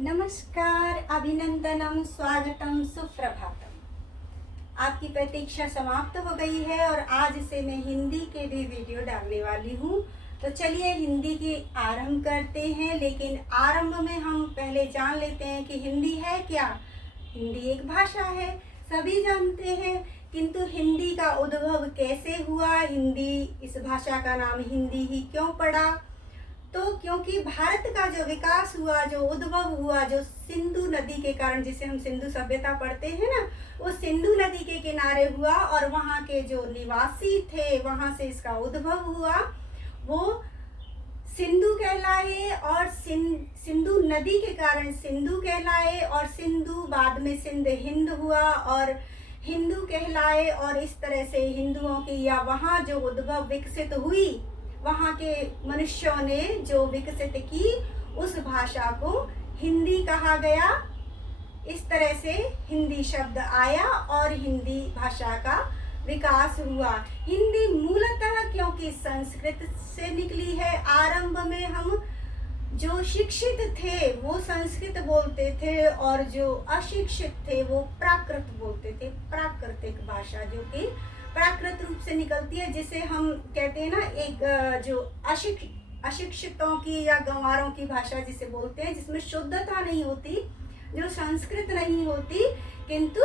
नमस्कार, अभिनंदनम, स्वागतम, सुप्रभातम। आपकी प्रतीक्षा समाप्त हो गई है और आज से मैं हिंदी के भी वीडियो डालने वाली हूँ। तो चलिए हिंदी की आरंभ करते हैं। लेकिन आरंभ में हम पहले जान लेते हैं कि हिंदी है क्या। हिंदी एक भाषा है, सभी जानते हैं, किंतु हिंदी का उद्भव कैसे हुआ, हिंदी इस भाषा का नाम हिंदी ही क्यों पड़ा। तो क्योंकि भारत का जो विकास हुआ, जो उद्भव हुआ, जो सिंधु नदी के कारण, जिसे हम सिंधु सभ्यता पढ़ते हैं ना, वो सिंधु नदी के किनारे हुआ और वहाँ के जो निवासी थे वहाँ से इसका उद्भव हुआ। वो सिंधु कहलाए और सिंधु नदी के कारण सिंधु कहलाए और सिंधु बाद में सिंध हिंद हुआ और हिंदू कहलाए। और इस तरह से हिंदुओं की या वहाँ जो उद्भव विकसित हुई, वहाँ के मनुष्यों ने जो विकसित की, उस भाषा को हिंदी कहा गया। इस तरह से हिंदी शब्द आया और हिंदी भाषा का विकास हुआ। हिंदी मूलतः क्योंकि संस्कृत से निकली है। आरंभ में हम जो शिक्षित थे वो संस्कृत बोलते थे और जो अशिक्षित थे वो प्राकृत बोलते थे। प्राकृतिक भाषा जो कि प्राकृत रूप से निकलती है, जिसे हम कहते हैं ना, एक जो अशिक्षितों की या गंवारों की भाषा जिसे बोलते हैं, जिसमें शुद्धता नहीं होती, जो संस्कृत नहीं होती, किंतु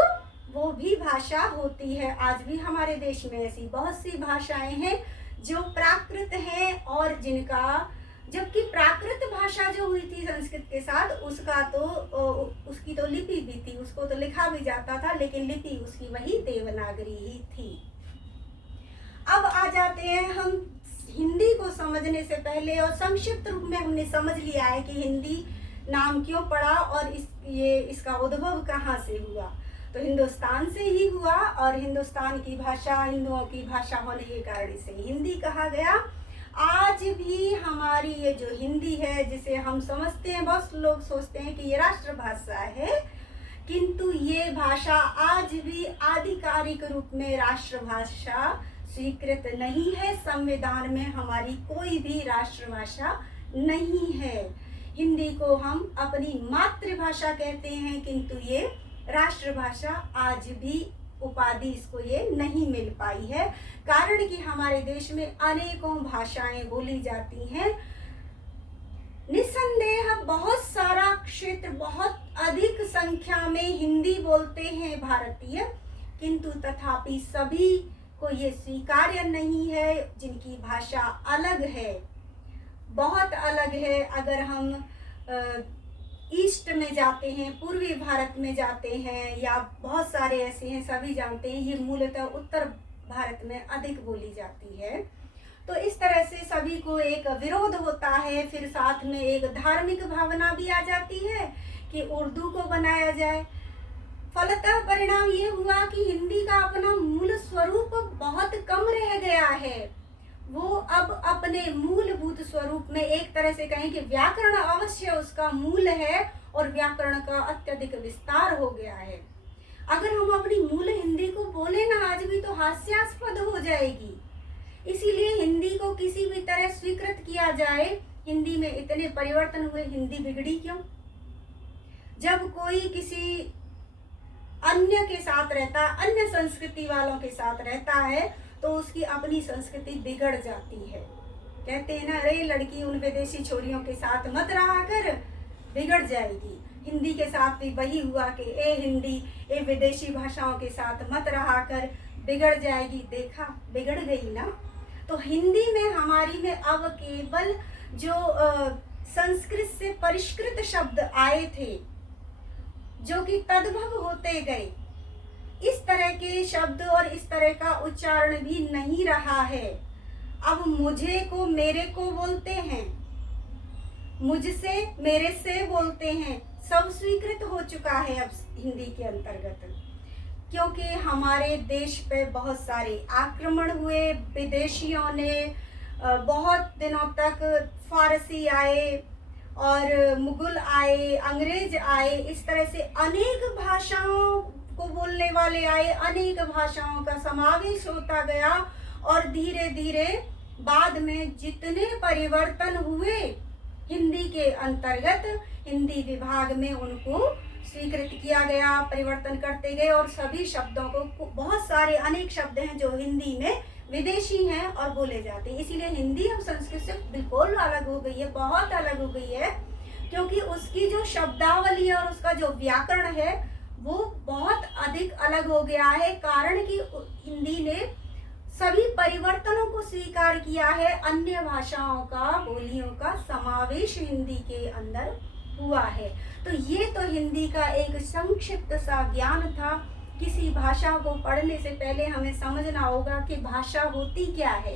वो भी भाषा होती है। आज भी हमारे देश में ऐसी बहुत सी भाषाएं हैं जो प्राकृत हैं और जिनका, जबकि प्राकृत भाषा जो हुई थी संस्कृत के साथ, उसकी तो लिपि भी थी, उसको तो लिखा भी जाता था, लेकिन लिपि उसकी वही देवनागरी ही थी। अब आ जाते हैं हम हिंदी को समझने से पहले, और संक्षिप्त रूप में हमने समझ लिया है कि हिंदी नाम क्यों पड़ा और इसका उद्भव कहाँ से हुआ। तो हिंदुस्तान से ही हुआ और हिंदुस्तान की भाषा हिंदुओं की भाषा होने के कारण इसे हिंदी कहा गया। आज भी हमारी ये जो हिंदी है, जिसे हम समझते हैं, बहुत लोग सोचते हैं कि ये राष्ट्रभाषा है, किंतु ये भाषा आज भी आधिकारिक रूप में राष्ट्रभाषा स्वीकृत नहीं है। संविधान में हमारी कोई भी राष्ट्रभाषा नहीं है। हिंदी को हम अपनी मातृभाषा कहते हैं, किंतु ये राष्ट्रभाषा आज भी उपाधि इसको ये नहीं मिल पाई है। कारण कि हमारे देश में अनेकों भाषाएं बोली जाती हैं। निसंदेह बहुत सारा क्षेत्र, बहुत अधिक संख्या में हिंदी बोलते हैं भारतीय, किंतु तथापि सभी को ये स्वीकार्य नहीं है, जिनकी भाषा अलग है, बहुत अलग है। अगर हम ईस्ट में जाते हैं, पूर्वी भारत में जाते हैं, या बहुत सारे ऐसे हैं, सभी जानते हैं, ये मूलतः उत्तर भारत में अधिक बोली जाती है। तो इस तरह से सभी को एक विरोध होता है। फिर साथ में एक धार्मिक भावना भी आ जाती है कि उर्दू को बनाया जाए। फलतः परिणाम ये हुआ कि हिंदी का अपना मूल स्वरूप बहुत कम रह गया है। वो अब अपने मूलभूत स्वरूप में, एक तरह से कहें कि व्याकरण अवश्य उसका मूल है और व्याकरण का अत्यधिक विस्तार हो गया है। अगर हम अपनी मूल हिंदी को बोले ना आज भी, तो हास्यास्पद हो जाएगी। इसीलिए हिंदी को किसी भी तरह स्वीकृत किया जाए। हिंदी में इतने परिवर्तन हुए, हिंदी बिगड़ी क्यों? जब कोई किसी अन्य के साथ रहता, अन्य संस्कृति वालों के साथ रहता है, तो उसकी अपनी संस्कृति बिगड़ जाती है। कहते हैं ना, अरे लड़की उन विदेशी छोरियों के साथ मत रहा कर, बिगड़ जाएगी। हिंदी के साथ भी वही हुआ कि ए हिंदी, ए विदेशी भाषाओं के साथ मत रहा कर, बिगड़ जाएगी। देखा, बिगड़ गई ना। तो हिंदी में हमारी में अब केवल जो संस्कृत से परिष्कृत शब्द आए थे, जो कि तद्भव होते गए, इस तरह के शब्द और इस तरह का उच्चारण भी नहीं रहा है। अब मुझे को मेरे को बोलते हैं, मुझसे मेरे से बोलते हैं, सब स्वीकृत हो चुका है अब हिंदी के अंतर्गत। क्योंकि हमारे देश पे बहुत सारे आक्रमण हुए, विदेशियों ने बहुत दिनों तक फारसी आए और मुगल आए, अंग्रेज आए, इस तरह से अनेक भाषाओं को बोलने वाले आए, अनेक भाषाओं का समावेश होता गया और धीरे धीरे बाद में जितने परिवर्तन हुए हिंदी के अंतर्गत हिंदी विभाग में उनको स्वीकृत किया गया, परिवर्तन करते गए और सभी शब्दों को, बहुत सारे अनेक शब्द हैं जो हिंदी में विदेशी हैं और बोले जाते हैं। इसीलिए हिंदी अब संस्कृत से बिल्कुल अलग हो गई है, बहुत अलग हो गई है, क्योंकि उसकी जो शब्दावली और उसका जो व्याकरण है वो बहुत अधिक अलग हो गया है। कारण कि हिंदी ने सभी परिवर्तनों को स्वीकार किया है, अन्य भाषाओं का, बोलियों का समावेश हिंदी के अंदर हुआ है। तो ये तो हिंदी का एक संक्षिप्त सा ज्ञान था। किसी भाषा को पढ़ने से पहले हमें समझना होगा कि भाषा होती क्या है,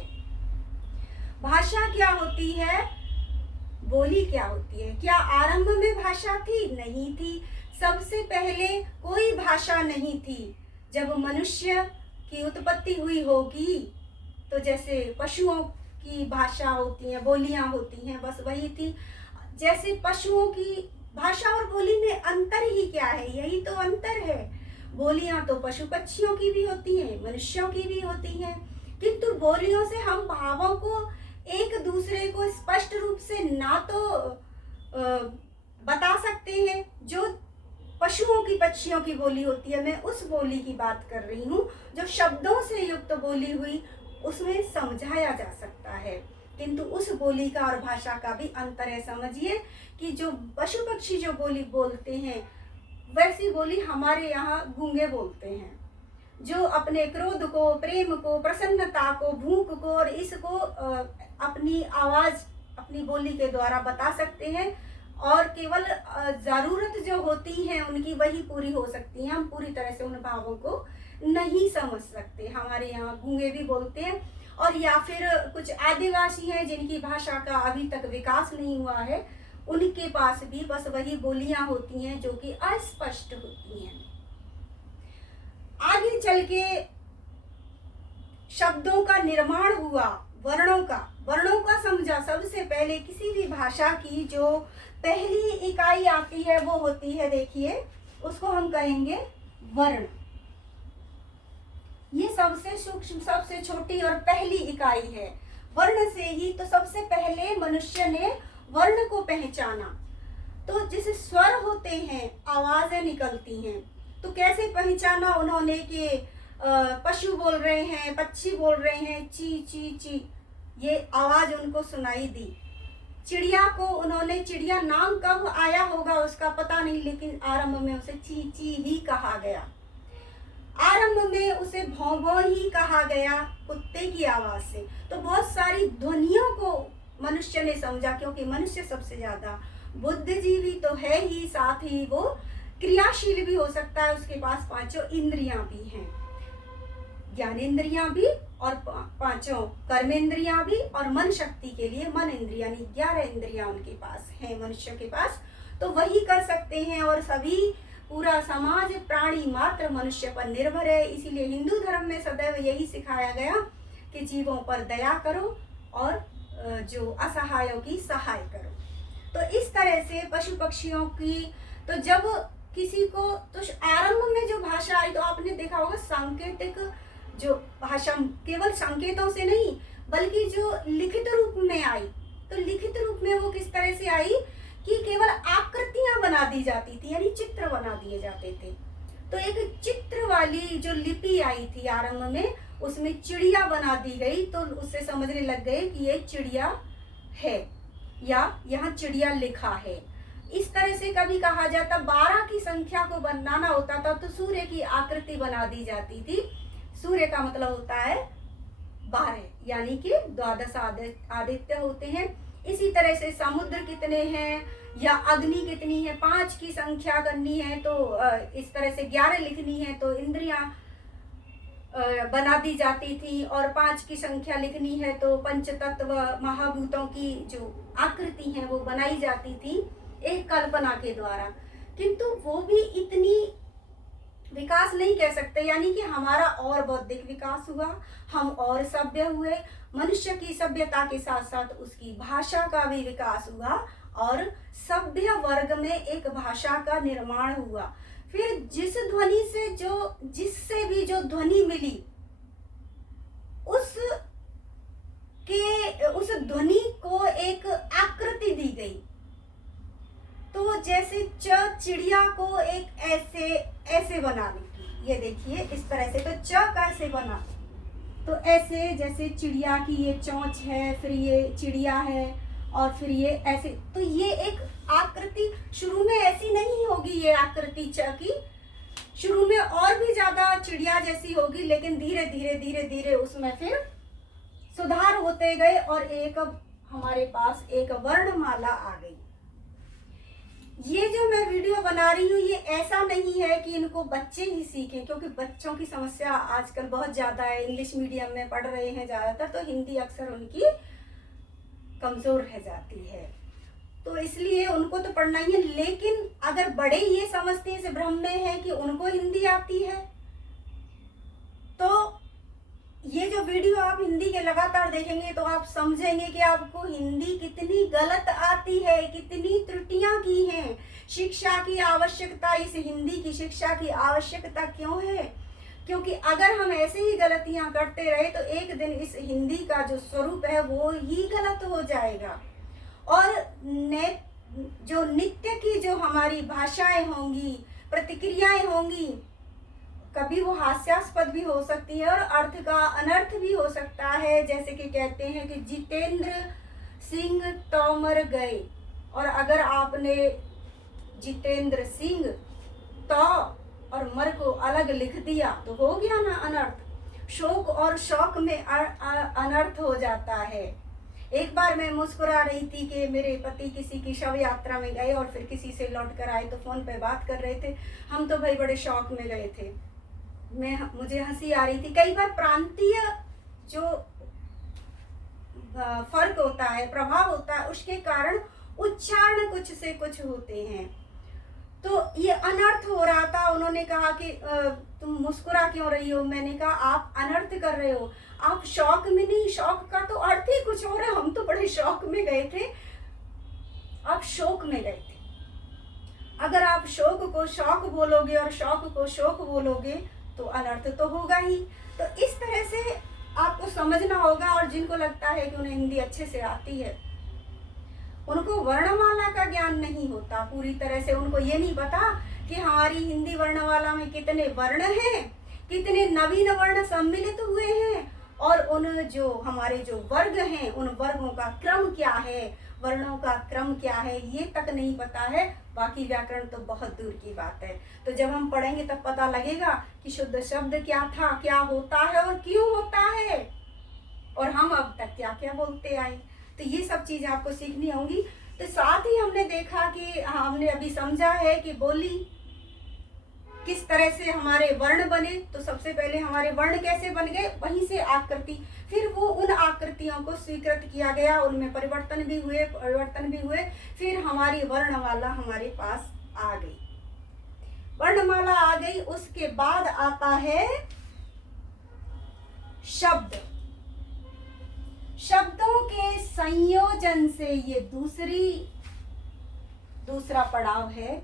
भाषा क्या होती है, बोली क्या होती है। क्या आरंभ में भाषा थी? नहीं थी। सबसे पहले कोई भाषा नहीं थी। जब मनुष्य की उत्पत्ति हुई होगी तो जैसे पशुओं की भाषा होती है, बोलियां होती हैं, बस वही थी। जैसे पशुओं की भाषा और बोली में अंतर ही क्या है? यही तो अंतर है। बोलियां तो पशु पक्षियों की भी होती हैं, मनुष्यों की भी होती हैं, किंतु बोलियों से हम भावों को एक दूसरे को स्पष्ट रूप से ना तो बता सकते हैं जो पशुओं की, पक्षियों की बोली होती है। मैं उस बोली की बात कर रही हूँ जो शब्दों से युक्त बोली हुई, उसमें समझाया जा सकता है। किंतु उस बोली का और भाषा का भी अंतर है। समझिए कि जो पशु पक्षी जो बोली बोलते हैं, वैसी बोली हमारे यहाँ गूंगे बोलते हैं, जो अपने क्रोध को, प्रेम को, प्रसन्नता को, भूख को और इसको अपनी आवाज, अपनी बोली के द्वारा बता सकते हैं। और केवल जरूरत जो होती है उनकी वही पूरी हो सकती है। हम पूरी तरह से उन भावों को नहीं समझ सकते। हमारे यहाँ गूंगे भी बोलते हैं। और या फिर कुछ आदिवासी हैं जिनकी भाषा का अभी तक विकास नहीं हुआ है, उनके पास भी बस वही बोलियां होती हैं जो कि अस्पष्ट होती हैं। आगे चल के शब्दों का निर्माण हुआ, वर्णों का समझा। सबसे पहले किसी भी भाषा की जो पहली इकाई आती है वो होती है, देखिए, उसको हम कहेंगे वर्ण। ये सबसे सूक्ष्म, सबसे छोटी और पहली इकाई है। वर्ण से ही तो सबसे पहले मनुष्य ने वर्ण को पहचाना। तो जैसे स्वर होते हैं, आवाजें निकलती हैं, तो कैसे पहचाना उन्होंने कि पशु बोल रहे हैं, पक्षी बोल रहे हैं, ची ची ची, ये आवाज उनको सुनाई दी। चिड़िया को उन्होंने, चिड़िया नाम कब आया होगा उसका पता नहीं, लेकिन आरंभ में उसे ची ची ही कहा गया। आरंभ में उसे भौं भौं ही कहा गया, कुत्ते की आवाज से। तो बहुत सारी ध्वनियों को मनुष्य ने समझा, क्योंकि मनुष्य सबसे ज्यादा बुद्धिजीवी तो है ही, साथ ही वो क्रियाशील भी हो सकता है। उसके पास पांचों इंद्रियां भी हैं, ज्ञानेंद्रियां भी और पांचों कर्मेंद्रियां भी, और मन शक्ति के लिए मन इंद्रिया, 11 इंद्रियां उनके पास हैं मनुष्य के पास। तो वही कर सकते हैं। और सभी, पूरा समाज प्राणी मात्र मनुष्य पर निर्भर है। इसीलिए हिंदू धर्म में सदैव यही सिखाया गया कि जीवों पर दया करो और जो असहायों की सहाय करो। तो इस तरह से पशु पक्षियों की, तो जब किसी को, तो आरंभ में जो भाषा आई तो आपने देखा होगा सांकेतिक जो भाषा, केवल संकेतों से नहीं बल्कि जो लिखित रूप में आई, तो लिखित रूप में वो किस तरह से आई कि केवल आकृतियां बना दी जाती थी, यानी चित्र बना दिए जाते थे। तो एक चित्र वाली जो लिपि आई थी आरंभ में, उसमें चिड़िया बना दी गई, तो उससे समझने लग गए कि ये चिड़िया है या यहाँ चिड़िया लिखा है। इस तरह से कभी कहा जाता 12 की संख्या को बनाना होता था तो सूर्य की आकृति बना दी जाती थी। सूर्य का मतलब होता है 12, यानी कि 12 आदित्य होते हैं। इसी तरह से समुद्र कितने हैं या अग्नि कितनी है, 5 की संख्या करनी है तो इस तरह से 11 लिखनी है, तो इंद्रियां बना दी जाती थी। और 5 की संख्या लिखनी है तो पंचतत्व महाभूतों की जो आकृति है वो बनाई जाती थी एक कल्पना के द्वारा। किंतु वो भी इतनी विकास नहीं कह सकते, यानी कि हमारा और बौद्धिक विकास हुआ, हम और सभ्य हुए। मनुष्य की सभ्यता के साथ साथ उसकी भाषा का भी विकास हुआ और सभ्य वर्ग में एक भाषा का निर्माण हुआ। फिर जिस ध्वनि से जिससे भी जो ध्वनि मिली, उस ध्वनि को एक आकृति दी गई। तो जैसे चिड़िया को एक ऐसे ऐसे बनाने की, ये देखिए इस तरह से, तो कैसे बना, तो ऐसे जैसे चिड़िया की ये चोंच है, फिर ये चिड़िया है, और फिर ये ऐसे, तो ये एक आकृति शुरू में ऐसी नहीं होगी, ये आकृति की शुरू में और भी ज्यादा चिड़िया जैसी होगी, लेकिन धीरे धीरे धीरे धीरे उसमें फिर सुधार होते गए और एक हमारे पास एक वर्णमाला आ गई। ये जो मैं वीडियो बना रही हूँ, ये ऐसा नहीं है कि इनको बच्चे ही सीखें, क्योंकि बच्चों की समस्या आजकल बहुत ज़्यादा है, इंग्लिश मीडियम में पढ़ रहे हैं ज़्यादातर, तो हिंदी अक्सर उनकी कमज़ोर रह जाती है, तो इसलिए उनको तो पढ़ना ही है। लेकिन अगर बड़े ये समझते हैं, इस भ्रम में है कि उनको हिंदी आती है, तो ये जो वीडियो आप हिंदी के लगातार देखेंगे तो आप समझेंगे कि आपको हिंदी कितनी गलत आती है, कितनी त्रुटियां की हैं। शिक्षा की आवश्यकता, इस हिंदी की शिक्षा की आवश्यकता क्यों है? क्योंकि अगर हम ऐसे ही गलतियां करते रहे तो एक दिन इस हिंदी का जो स्वरूप है वो ही गलत हो जाएगा। और जो नित्य की जो हमारी भाषाएं होंगी, प्रतिक्रियाएं होंगी, कभी वो हास्यास्पद भी हो सकती है और अर्थ का अनर्थ भी हो सकता है। जैसे कि कहते हैं कि जितेंद्र सिंह तोमर गए, और अगर आपने जितेंद्र सिंह तो और मर को अलग लिख दिया तो हो गया ना अनर्थ। शोक और शौक में अनर्थ हो जाता है। एक बार मैं मुस्कुरा रही थी कि मेरे पति किसी की शव यात्रा में गए और फिर किसी से लौट कर आए, तो फोन पे बात कर रहे थे। हम तो भाई बड़े शौक में गए थे, मुझे हंसी आ रही थी। कई बार प्रांतीय जो फर्क होता है, प्रभाव होता है, उसके कारण उच्चारण कुछ से कुछ होते हैं, तो ये अनर्थ हो रहा था। उन्होंने कहा कि तुम मुस्कुरा क्यों रही हो? मैंने कहा आप अनर्थ कर रहे हो, आप शौक में नहीं, शौक का तो अर्थ ही कुछ और है। हम तो बड़े शौक में गए थे, आप शोक में गए थे। अगर आप शोक को शौक बोलोगे और शौक को शोक बोलोगे तो अनर्थ तो होगा ही। तो इस तरह से आपको समझना होगा। और जिनको लगता है कि उन्हें हिंदी अच्छे से आती है, उनको वर्णमाला का ज्ञान नहीं होता पूरी तरह से। उनको ये नहीं पता कि हमारी हिंदी वर्णमाला में कितने वर्ण हैं, कितने नवीन वर्ण सम्मिलित हुए हैं, और उन जो हमारे जो वर्ग हैं, उन वर्गों का क्रम क्या है, वर्णों का क्रम क्या है, ये तक नहीं पता है। बाकी व्याकरण तो बहुत दूर की बात है। तो जब हम पढ़ेंगे तब पता लगेगा कि शुद्ध शब्द क्या था, क्या होता है और क्यों होता है, और हम अब तक क्या क्या बोलते आए। तो ये सब चीज़ आपको सीखनी होंगी। तो साथ ही हमने देखा कि हमने अभी समझा है कि बोली किस तरह से हमारे वर्ण बने। तो सबसे पहले हमारे वर्ण कैसे बन गए, वहीं से आकृति, फिर वो उन आकृतियों को स्वीकृत किया गया, उनमें परिवर्तन भी हुए, फिर हमारी वर्णमाला हमारे पास आ गई। वर्णमाला आ गई, उसके बाद आता है शब्द। शब्दों के संयोजन से, ये दूसरा पड़ाव है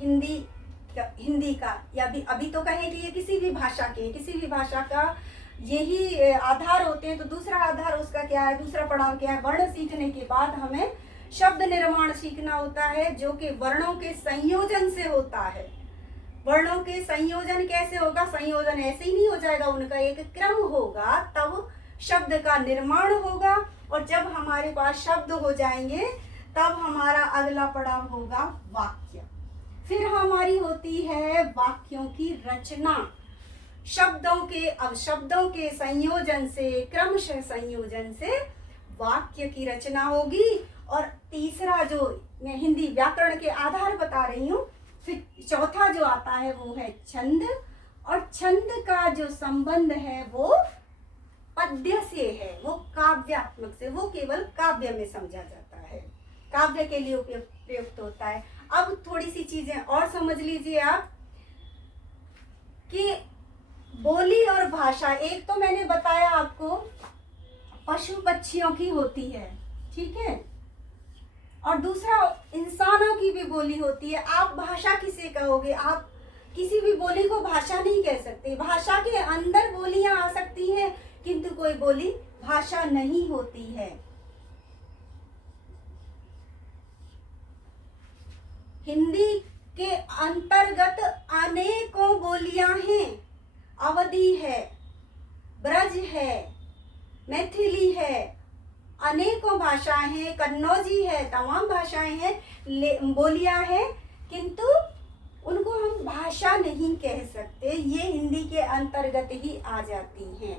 हिंदी का, या अभी तो कहें कि ये किसी भी भाषा का यही आधार होते हैं। तो दूसरा आधार उसका क्या है, दूसरा पड़ाव क्या है? वर्ण सीखने के बाद हमें शब्द निर्माण सीखना होता है, जो कि वर्णों के संयोजन से होता है। वर्णों के संयोजन कैसे होगा? संयोजन ऐसे ही नहीं हो जाएगा, उनका एक क्रम होगा, तब शब्द का निर्माण होगा। और जब हमारे पास शब्द हो जाएंगे तब हमारा अगला पड़ाव होगा वाक्य। फिर हमारी होती है वाक्यों की रचना। शब्दों के संयोजन से, क्रमशः संयोजन से वाक्य की रचना होगी। और तीसरा जो मैं हिंदी व्याकरण के आधार बता रही हूँ, फिर चौथा जो आता है वो है छंद। और छंद का जो संबंध है वो पद्य से है, वो काव्यात्मक से, वो केवल काव्य में समझा जाता है, काव्य के लिए प्रयुक्त होता है। अब थोड़ी सी चीजें और समझ लीजिए आप कि बोली और भाषा, एक तो मैंने बताया आपको पशु पक्षियों की होती है, ठीक है, और दूसरा इंसानों की भी बोली होती है। आप भाषा किसे कहोगे? आप किसी भी बोली को भाषा नहीं कह सकते। भाषा के अंदर बोलियां आ सकती हैं, किंतु कोई बोली भाषा नहीं होती है। हिंदी के अंतर्गत अनेकों बोलियां हैं। अवधी है, ब्रज है, मैथिली है, अनेकों भाषाएं हैं, कन्नौजी है, तमाम भाषाएं हैं, बोलियां हैं, किंतु उनको हम भाषा नहीं कह सकते। ये हिंदी के अंतर्गत ही आ जाती हैं।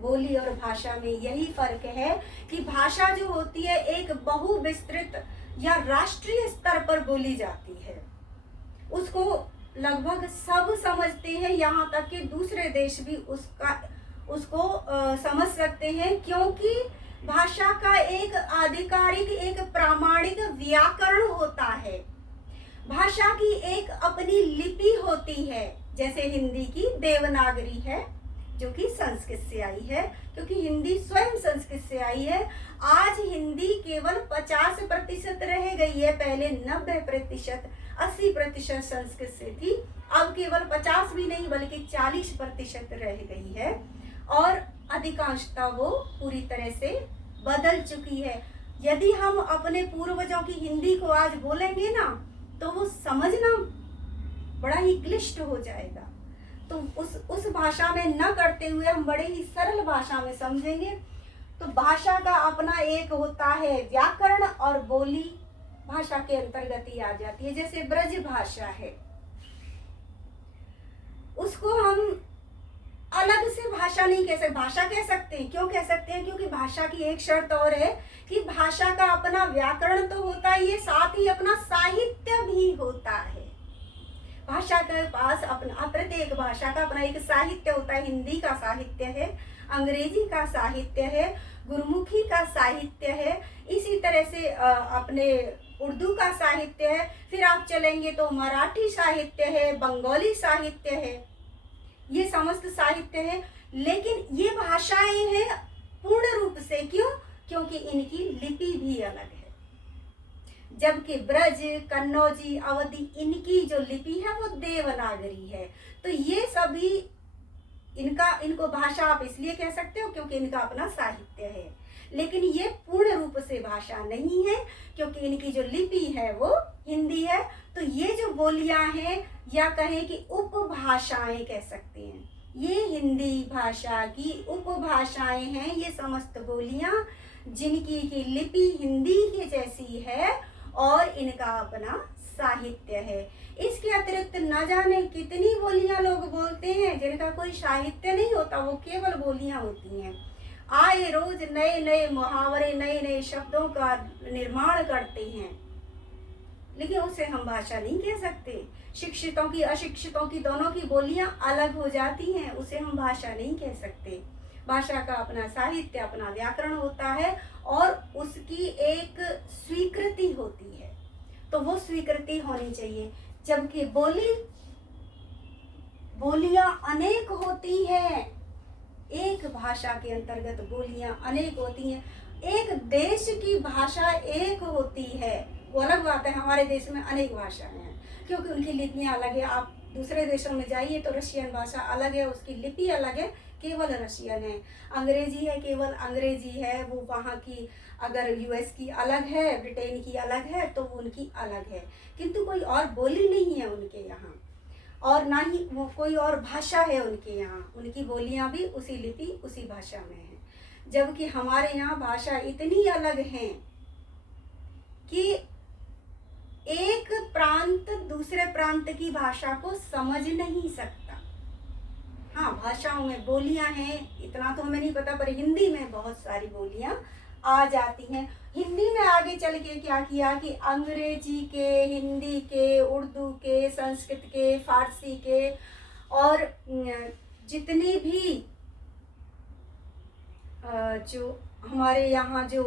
बोली और भाषा में यही फर्क है कि भाषा जो होती है एक बहुविस्तृत या राष्ट्रीय स्तर पर बोली जाती है, उसको लगभग सब समझते हैं, यहाँ तक कि दूसरे देश भी उसको समझ सकते हैं, क्योंकि भाषा का एक आधिकारिक, एक प्रामाणिक व्याकरण होता है। भाषा की एक अपनी लिपि होती है, जैसे हिंदी की देवनागरी है जो कि संस्कृत से आई है, क्योंकि हिंदी स्वयं संस्कृत से आई है। आज हिंदी केवल 50% रह गई है, पहले 90%, 80% संस्कृत से थी, अब केवल 50 भी नहीं बल्कि 40% रह गई है, और अधिकांशतः वो पूरी तरह से बदल चुकी है। यदि हम अपने पूर्वजों की हिंदी को आज बोलेंगे ना, तो वो समझना बड़ा ही क्लिष्ट हो जाएगा। तो उस भाषा में न करते हुए हम बड़े ही सरल भाषा में समझेंगे। तो भाषा का अपना एक होता है व्याकरण, और बोली भाषा के अंतर्गत ही आ जाती है। जैसे ब्रज भाषा है, उसको हम अलग से भाषा नहीं कह सकते। भाषा कह सकते हैं, क्यों कह सकते हैं? क्योंकि भाषा की एक शर्त और है कि भाषा का अपना व्याकरण तो होता ही है, साथ ही अपना साहित्य भी होता है। भाषा के पास अपना, प्रत्येक भाषा का अपना एक साहित्य होता है। हिंदी का साहित्य है, अंग्रेजी का साहित्य है, गुरमुखी का साहित्य है, इसी तरह से अपने उर्दू का साहित्य है। फिर आप चलेंगे तो मराठी साहित्य है, बंगाली साहित्य है, ये समस्त साहित्य है। लेकिन ये भाषाएं हैं पूर्ण रूप से, क्यों? क्योंकि इनकी लिपि भी अलग है। जबकि ब्रज, कन्नौजी, अवधी, इनकी जो लिपि है वो देवनागरी है। तो ये सभी इनको भाषा आप इसलिए कह सकते हो क्योंकि इनका अपना साहित्य है, लेकिन ये पूर्ण रूप से भाषा नहीं है, क्योंकि इनकी जो लिपि है वो हिंदी है। तो ये जो बोलियां हैं, या कहें कि उपभाषाएं कह सकते हैं, ये हिंदी भाषा की उपभाषाएं हैं। ये समस्त बोलियां जिनकी की लिपि हिंदी के जैसी है और इनका अपना साहित्य है। इसके अतिरिक्त न जाने कितनी बोलियां लोग बोलते हैं जिनका कोई साहित्य नहीं होता, वो केवल बोलियां होती हैं। आए रोज नए नए मुहावरे, नए नए शब्दों का निर्माण करते हैं, लेकिन उसे हम भाषा नहीं कह सकते। शिक्षितों की, अशिक्षितों की, दोनों की बोलियां अलग हो जाती हैं, उसे हम भाषा नहीं कह सकते। भाषा का अपना साहित्य, अपना व्याकरण होता है, और उसकी एक स्वीकृति होती है, तो वो स्वीकृति होनी चाहिए। जबकि बोलियां अनेक होती हैं, एक भाषा के अंतर्गत बोलियां अनेक होती हैं। एक देश की भाषा एक होती है, वो अलग बात है। हमारे देश में अनेक भाषाएं हैं, क्योंकि उनकी लिपियां अलग है। आप दूसरे देशों में जाइए तो रशियन भाषा अलग है, उसकी लिपि अलग है, केवल रशियन है। अंग्रेजी है, केवल अंग्रेजी है, वो वहाँ की, अगर यूएस की अलग है, ब्रिटेन की अलग है, तो वो उनकी अलग है, किंतु कोई और बोली नहीं है उनके यहाँ, और ना ही वो कोई और भाषा है उनके यहाँ। उनकी बोलियां भी उसी लिपि, उसी भाषा में है। जबकि हमारे यहाँ भाषा इतनी अलग है कि एक प्रांत दूसरे प्रांत की भाषा को समझ नहीं सकता। हाँ, भाषाओं में बोलियां हैं, इतना तो हमें नहीं पता, पर हिंदी में बहुत सारी बोलियां आ जाती हैं। हिंदी में आगे चल के क्या किया कि अंग्रेजी के, हिंदी के, उर्दू के, संस्कृत के, फारसी के, और जितनी भी जो हमारे यहाँ जो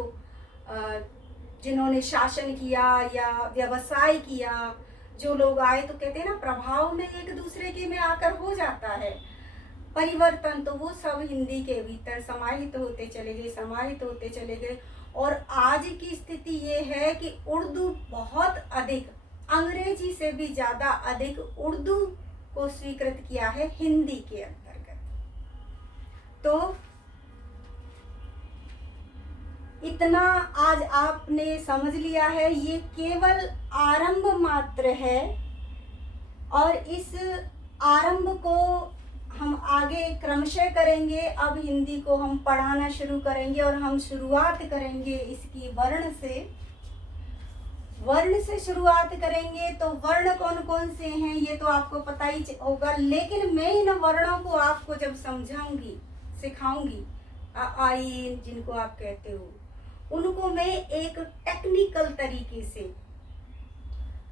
जिन्होंने शासन किया या व्यवसाय किया, जो लोग आए, तो कहते हैं ना, प्रभाव में एक दूसरे के में आकर हो जाता है परिवर्तन, तो वो सब हिंदी के भीतर समाहित होते चले गए, समाहित होते चले गए। और आज की स्थिति ये है कि उर्दू बहुत अधिक, अंग्रेजी से भी ज़्यादा अधिक उर्दू को स्वीकृत किया है हिंदी के अंतर्गत। तो इतना आज आपने समझ लिया है, ये केवल आरंभ मात्र है और इस आरंभ को हम आगे क्रमशः करेंगे। अब हिंदी को हम पढ़ाना शुरू करेंगे और हम शुरुआत करेंगे इसकी वर्ण से शुरुआत करेंगे। तो वर्ण कौन कौन से हैं ये तो आपको पता ही होगा, लेकिन मैं इन वर्णों को आपको जब समझाऊंगी, सिखाऊंगी, आई जिनको आप कहते हो, उनको मैं एक टेक्निकल तरीके से,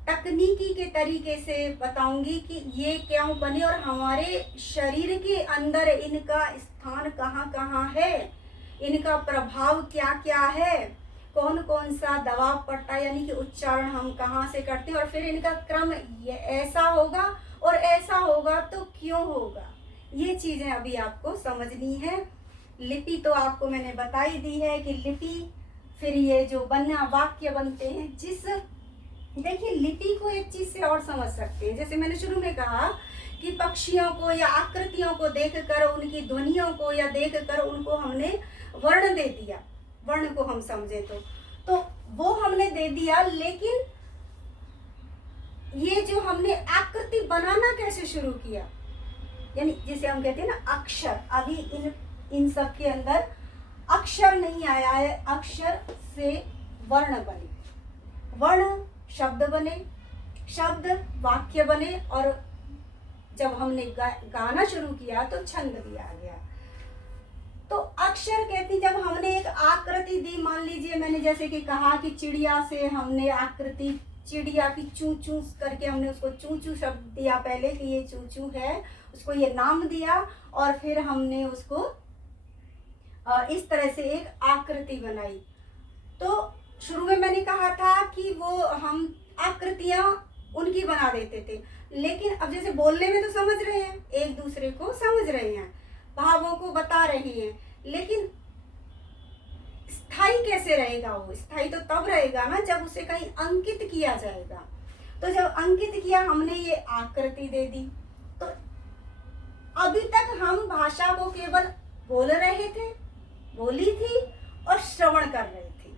तकनीकी के तरीके से बताऊंगी कि ये क्यों बने और हमारे शरीर के अंदर इनका स्थान कहाँ कहाँ है, इनका प्रभाव क्या क्या है, कौन कौन सा दबाव पड़ता है, यानी कि उच्चारण हम कहाँ से करते हैं और फिर इनका क्रम ये ऐसा होगा और ऐसा होगा तो क्यों होगा, ये चीज़ें अभी आपको समझनी है। लिपि तो आपको मैंने बता ही दी है कि लिपि, फिर ये जो बना वाक्य बनते हैं, देखिए लिपि को एक चीज से और समझ सकते हैं। जैसे मैंने शुरू में कहा कि पक्षियों को या आकृतियों को देखकर, उनकी ध्वनियों को या देखकर उनको हमने वर्ण दे दिया, वर्ण को हम समझे तो वो हमने दे दिया, लेकिन ये जो हमने आकृति बनाना कैसे शुरू किया, यानी जिसे हम कहते हैं ना अक्षर, अभी इन सब के अंदर अक्षर नहीं आया है, अक्षर से वर्ण बने, वर्ण शब्द बने, शब्द वाक्य बने और जब हमने गाना शुरू किया तो छंद भी आ गया। तो अक्षर कहती, जब हमने एक आकृति दी, मान लीजिए मैंने जैसे कि कहा कि चिड़िया से हमने आकृति, चिड़िया की चू चू करके हमने उसको चू चू शब्द दिया पहले कि ये चू चू है, उसको ये नाम दिया और फिर हमने उसको इस तरह से एक आकृति बनाई। तो शुरू में मैंने कहा था कि वो हम आकृतियां उनकी बना देते थे, लेकिन अब जैसे बोलने में तो समझ रहे हैं, एक दूसरे को समझ रहे हैं, भावों को बता रहे हैं, लेकिन स्थायी कैसे रहेगा? वो स्थायी तो तब रहेगा ना जब उसे कहीं अंकित किया जाएगा। तो जब अंकित किया, हमने ये आकृति दे दी। तो अभी तक हम भाषा को केवल बोल रहे थे, बोली थी और श्रवण कर रहे थे,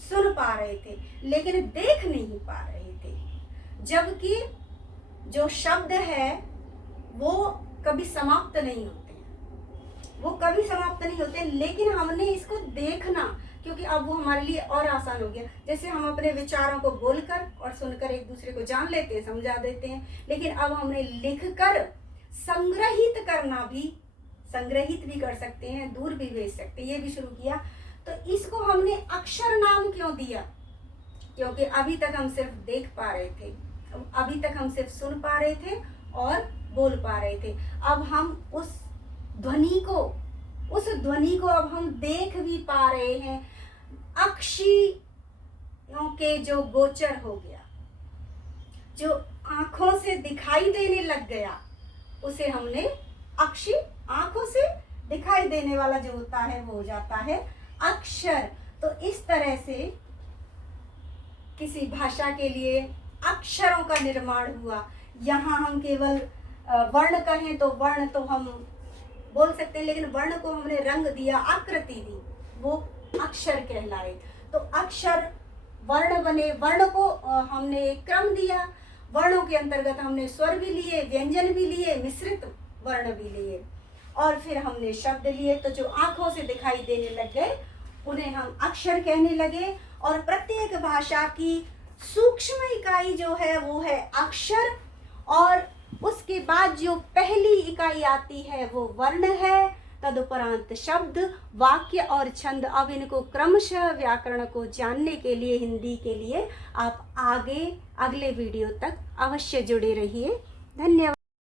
सुन पा रहे थे, लेकिन देख नहीं पा रहे थे। जबकि जो शब्द है वो कभी समाप्त नहीं होते, वो कभी समाप्त नहीं होते, लेकिन हमने इसको देखना, क्योंकि अब वो हमारे लिए और आसान हो गया। जैसे हम अपने विचारों को बोलकर और सुनकर एक दूसरे को जान लेते हैं, समझा देते हैं, लेकिन अब हमने लिखकर संग्रहित करना भी, संग्रहित भी कर सकते हैं, दूर भी भेज सकते हैं, ये भी शुरू किया। तो इसको हमने अक्षर नाम क्यों दिया? क्योंकि अभी तक हम सिर्फ देख पा रहे थे, अभी तक हम सिर्फ सुन पा रहे थे और बोल पा रहे थे। अब हम उस ध्वनि को अब हम देख भी पा रहे हैं। अक्षियों के जो गोचर हो गया, जो आंखों से दिखाई देने लग गया, उसे हमने अक्षि, आंखों से दिखाई देने वाला जो होता है वो हो जाता है अक्षर। तो इस तरह से किसी भाषा के लिए अक्षरों का निर्माण हुआ। यहाँ हम केवल वर्ण कहें तो वर्ण तो हम बोल सकते हैं, लेकिन वर्ण को हमने रंग दिया, आकृति दी, वो अक्षर कहलाए। तो अक्षर वर्ण बने, वर्ण को हमने क्रम दिया, वर्णों के अंतर्गत हमने स्वर भी लिए, व्यंजन भी लिए, मिश्रित वर्ण भी लिए और फिर हमने शब्द लिए। तो जो आंखों से दिखाई देने लग गए उन्हें हम अक्षर कहने लगे। और प्रत्येक भाषा की सूक्ष्म इकाई जो है वो है अक्षर, और उसके बाद जो पहली इकाई आती है वो वर्ण है, तदुपरांत शब्द, वाक्य और छंद। अब इनको क्रमशः व्याकरण को जानने के लिए, हिंदी के लिए आप अगले वीडियो तक अवश्य जुड़े रहिए। धन्यवाद।